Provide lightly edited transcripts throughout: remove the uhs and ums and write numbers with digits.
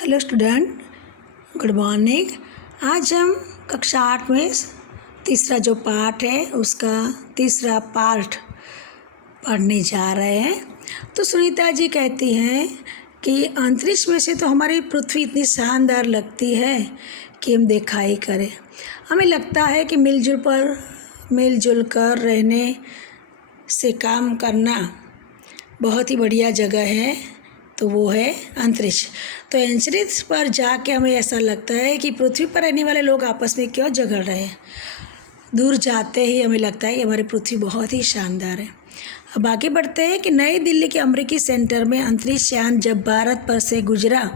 Hello student, good morning. आज हम कक्षा 8 में तीसरा जो पार्ट है उसका तीसरा पार्ट पढ़ने जा रहे हैं। तो सुनीता जी कहती हैं कि अंतरिक्ष में से तो हमारी पृथ्वी इतनी शानदार लगती है कि हम देखा ही करें। हमें लगता है कि मिलजुल कर रहने से काम करना बहुत ही बढ़िया जगह है, तो वो है अंतरिक्ष। तो अंतरिक्ष पर जाके हमें ऐसा लगता है कि पृथ्वी पर रहने वाले लोग आपस में क्यों झगड़ रहे हैं। दूर जाते ही हमें लगता है कि हमारी पृथ्वी बहुत ही शानदार है। अब आगे बढ़ते हैं कि नई दिल्ली के अमेरिकी सेंटर में अंतरिक्ष यान जब भारत पर से गुजरा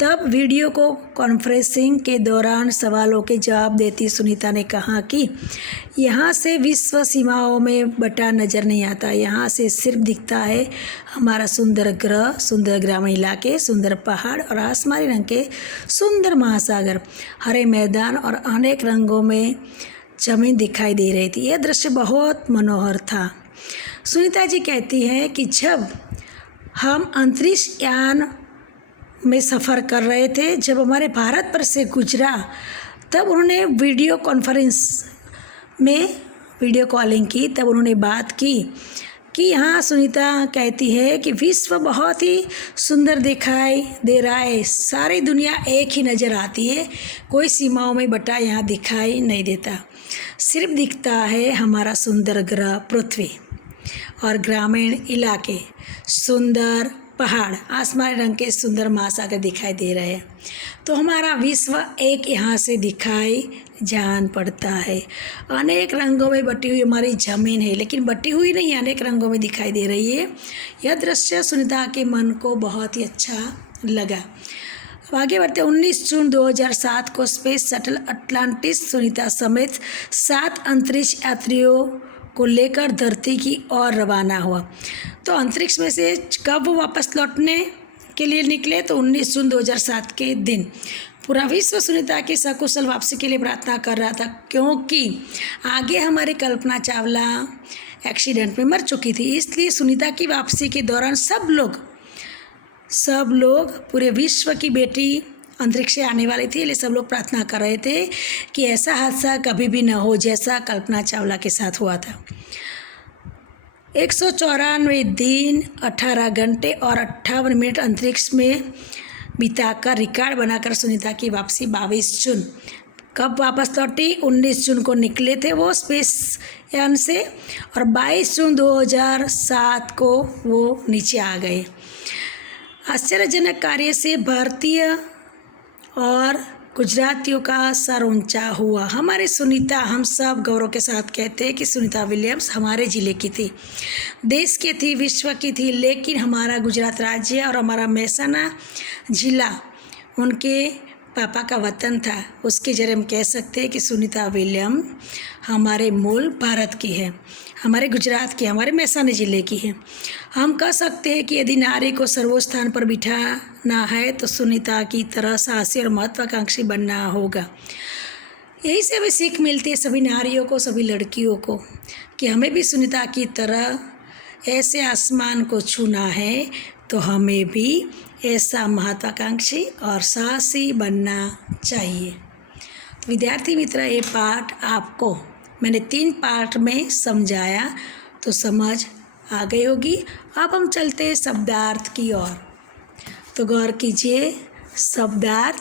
तब वीडियो को कॉन्फ्रेंसिंग के दौरान सवालों के जवाब देती सुनीता ने कहा कि यहाँ से विश्व सीमाओं में बटा नज़र नहीं आता। यहाँ से सिर्फ दिखता है हमारा सुंदर ग्रह, सुंदर ग्रामीण इलाके, सुंदर पहाड़ और आसमानी रंग के सुंदर महासागर, हरे मैदान और अनेक रंगों में जमीन दिखाई दे रही थी। यह दृश्य बहुत मनोहर था। सुनीता जी कहती हैं कि जब हम अंतरिक्ष यान में सफ़र कर रहे थे, जब हमारे भारत पर से गुजरा तब उन्होंने वीडियो कॉलिंग की, तब उन्होंने बात की कि यहाँ सुनीता कहती है कि विश्व बहुत ही सुंदर दिखाई दे रहा है। सारी दुनिया एक ही नज़र आती है, कोई सीमाओं में बटा यहाँ दिखाई नहीं देता। सिर्फ दिखता है हमारा सुंदर ग्रह पृथ्वी और ग्रामीण इलाके, सुंदर पहाड़, आसमानी रंग के सुंदर महासागर दिखाई दे रहे हैं। तो हमारा विश्व एक यहाँ से दिखाई जान पड़ता है। अनेक रंगों में बटी हुई हमारी ज़मीन है, लेकिन बटी हुई नहीं, अनेक रंगों में दिखाई दे रही है। यह दृश्य सुनीता के मन को बहुत ही अच्छा लगा। अब आगे बढ़ते 19 जून 2007 को स्पेस शटल अटलांटिस सुनीता समेत 7 अंतरिक्ष यात्रियों को लेकर धरती की ओर रवाना हुआ। तो अंतरिक्ष में से कब वो वापस लौटने के लिए निकले? तो 19 जून 2007 के दिन। पूरा विश्व सुनीता की सकुशल वापसी के लिए प्रार्थना कर रहा था, क्योंकि आगे हमारी कल्पना चावला एक्सीडेंट में मर चुकी थी। इसलिए सुनीता की वापसी के दौरान सब लोग पूरे विश्व की बेटी अंतरिक्ष से आने वाली थी, इसलिए सब लोग प्रार्थना कर रहे थे कि ऐसा हादसा कभी भी न हो जैसा कल्पना चावला के साथ हुआ था। 194 दिन, 18 घंटे और 58 मिनट अंतरिक्ष में बिताकर रिकॉर्ड बनाकर सुनीता की वापसी 22 जून। कब वापस लौटी? 19 जून को निकले थे वो स्पेस यान से और 22 जून 2007 को वो नीचे आ गए। आश्चर्यजनक कार्य से भारतीय और गुजरातियों का सर ऊंचा हुआ। हमारे सुनीता, हम सब गौरव के साथ कहते हैं कि सुनीता विलियम्स हमारे ज़िले की थी, देश की थी, विश्व की थी, लेकिन हमारा गुजरात राज्य और हमारा महसाना ज़िला उनके पापा का वतन था। उसके जरिए हम कह सकते हैं कि सुनीता विलियम हमारे मूल भारत की है, हमारे गुजरात की, हमारे महसाना ज़िले की है। हम कह सकते हैं कि यदि नारी को सर्वोच्च स्थान पर बिठाना है तो सुनीता की तरह साहसी और महत्वाकांक्षी बनना होगा। यही से हमें सीख मिलती है सभी नारियों को, सभी लड़कियों को, कि हमें भी सुनीता की तरह ऐसे आसमान को छूना है, तो हमें भी ऐसा महत्वाकांक्षी और साहसी बनना चाहिए। तो विद्यार्थी मित्र, ये पाठ आपको मैंने 3 पार्ट में समझाया, तो समझ आ गई होगी। अब हम चलते हैं शब्दार्थ की ओर। तो गौर कीजिए, शब्दार्थ: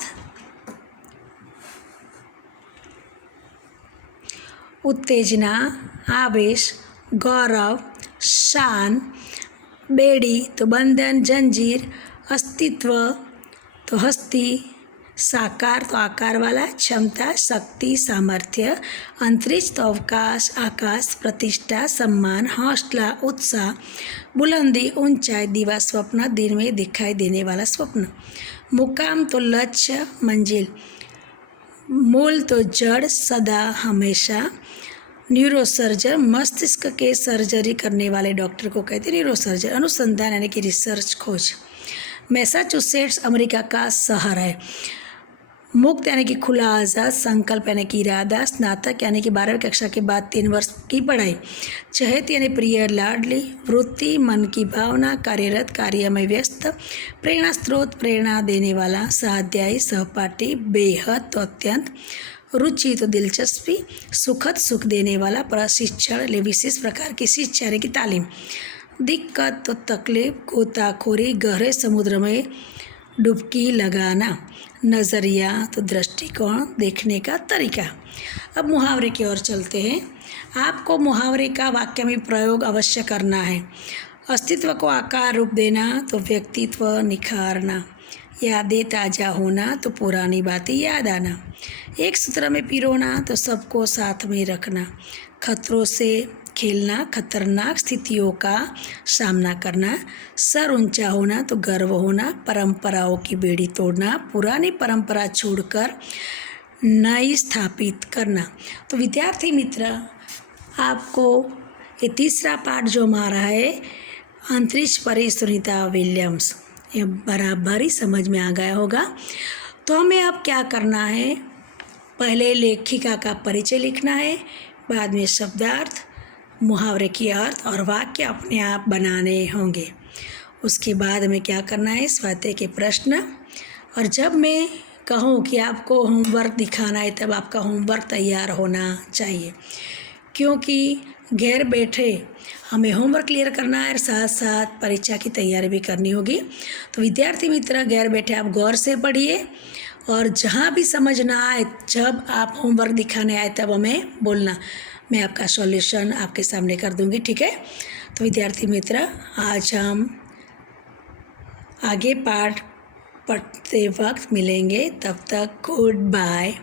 उत्तेजना, आवेश, गौरव, शान, बेड़ी तो बंधन, जंजीर, अस्तित्व तो हस्ती, साकार तो आकार वाला, क्षमता, शक्ति, सामर्थ्य, अंतरिक्ष तो अवकाश, आकाश, प्रतिष्ठा, सम्मान, हौसला, उत्साह, बुलंदी, ऊंचाई, दीवा, स्वप्न, दिन में दिखाई देने वाला स्वप्न, मुकाम तो लक्ष्य, मंजिल, मूल तो जड़, सदा, हमेशा, न्यूरोसर्जन मस्तिष्क के सर्जरी करने वाले डॉक्टर को कहते हैं न्यूरोसर्जन, अनुसंधान यानी कि रिसर्च, खोज। मैसाचुसेट्स अमेरिका का शहर है। मुक्त यानी कि खुला आज़ाद, संकल्प यानी कि इरादा, स्नातक यानी कि 12वीं कक्षा के बाद 3 वर्ष की पढ़ाई, चहेत यानी प्रिय लाडली, वृत्ति मन की भावना, कार्यरत कार्य में व्यस्त, प्रेरणा स्रोत प्रेरणा देने वाला, स्वाध्यायी सहपाठी, बेहद तो अत्यंत, रुचि तो दिलचस्पी, सुखद सुख देने वाला, प्रशिक्षण विशेष प्रकार की शिक्षा यानी कि तालीम, दिक्कत तो तकलीफ, गोताखोरी गहरे समुद्र में डुबकी लगाना, नज़रिया तो दृष्टिकोण देखने का तरीका। अब मुहावरे की ओर चलते हैं। आपको मुहावरे का वाक्य में प्रयोग अवश्य करना है। अस्तित्व को आकार रूप देना तो व्यक्तित्व निखारना, यादें ताज़ा होना तो पुरानी बातें याद आना, एक सूत्र में पिरोना तो सबको साथ में रखना, खतरों से खेलना खतरनाक स्थितियों का सामना करना, सर ऊंचा होना तो गर्व होना, परंपराओं की बेड़ी तोड़ना, पुरानी परंपरा छोड़कर नई स्थापित करना। तो विद्यार्थी मित्र, आपको ये तीसरा पाठ जो हमारा है अंतरिक्ष परी सुनीता विलियम्स, ये बराबर ही समझ में आ गया होगा। तो हमें अब क्या करना है, पहले लेखिका का परिचय लिखना है, बाद में शब्दार्थ, मुहावरे की अर्थ और वाक्य अपने आप बनाने होंगे। उसके बाद हमें क्या करना है, स्वाध्याय के प्रश्न, और जब मैं कहूँ कि आपको होमवर्क दिखाना है तब आपका होमवर्क तैयार होना चाहिए, क्योंकि घर बैठे हमें होमवर्क क्लियर करना है और साथ साथ परीक्षा की तैयारी भी करनी होगी। तो विद्यार्थी मित्र, घर बैठे आप गौर से पढ़िए और जहाँ भी समझ ना आए, जब आप होमवर्क दिखाने आए तब हमें बोलना, मैं आपका सॉल्यूशन आपके सामने कर दूंगी, ठीक है। तो विद्यार्थी मित्र, आज हम आगे पाठ पढ़ते वक्त मिलेंगे, तब तक गुड बाय।